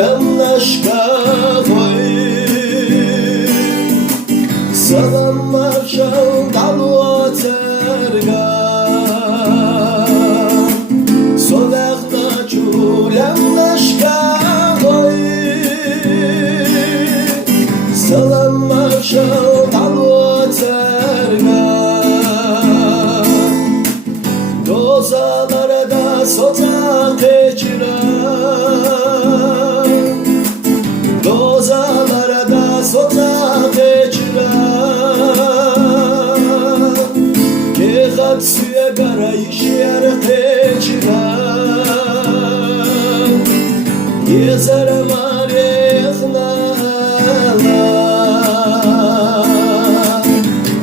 Lamlaşka koy Salamlar şal dalu terga Sodakta çulamlaşka koy Salamlar şal dalu terga Dozalara da sota keçira Dozalara da sota keçira Ke xatsuya garayış yer keçira Yezara marexna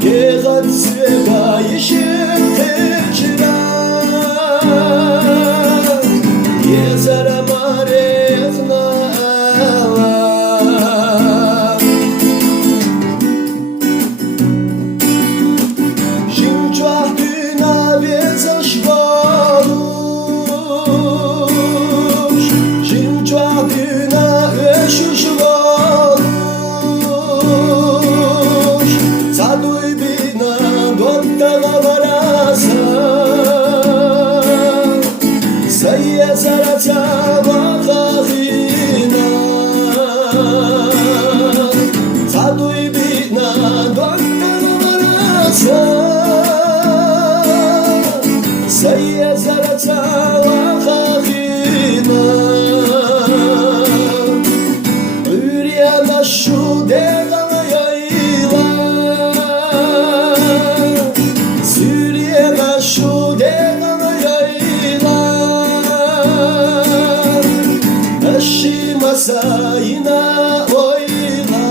Ke xatsuya garayış yer keçira Yezara marexna Zaduj bina dottala varasa Sayya zarata vakahina Zaduj bina dottala varasa Sayya zarata vakahina Üriyana şu devamı Şu devamı yayla Aşima sayına oyla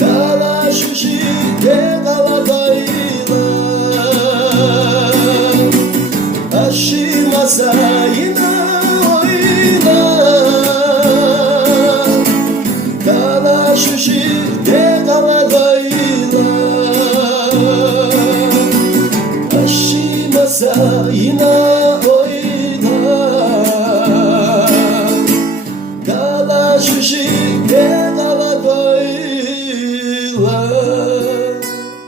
Dala şuşi devamı dayla Aşima sayına oyla Dala şuşi devamı dayla Sayına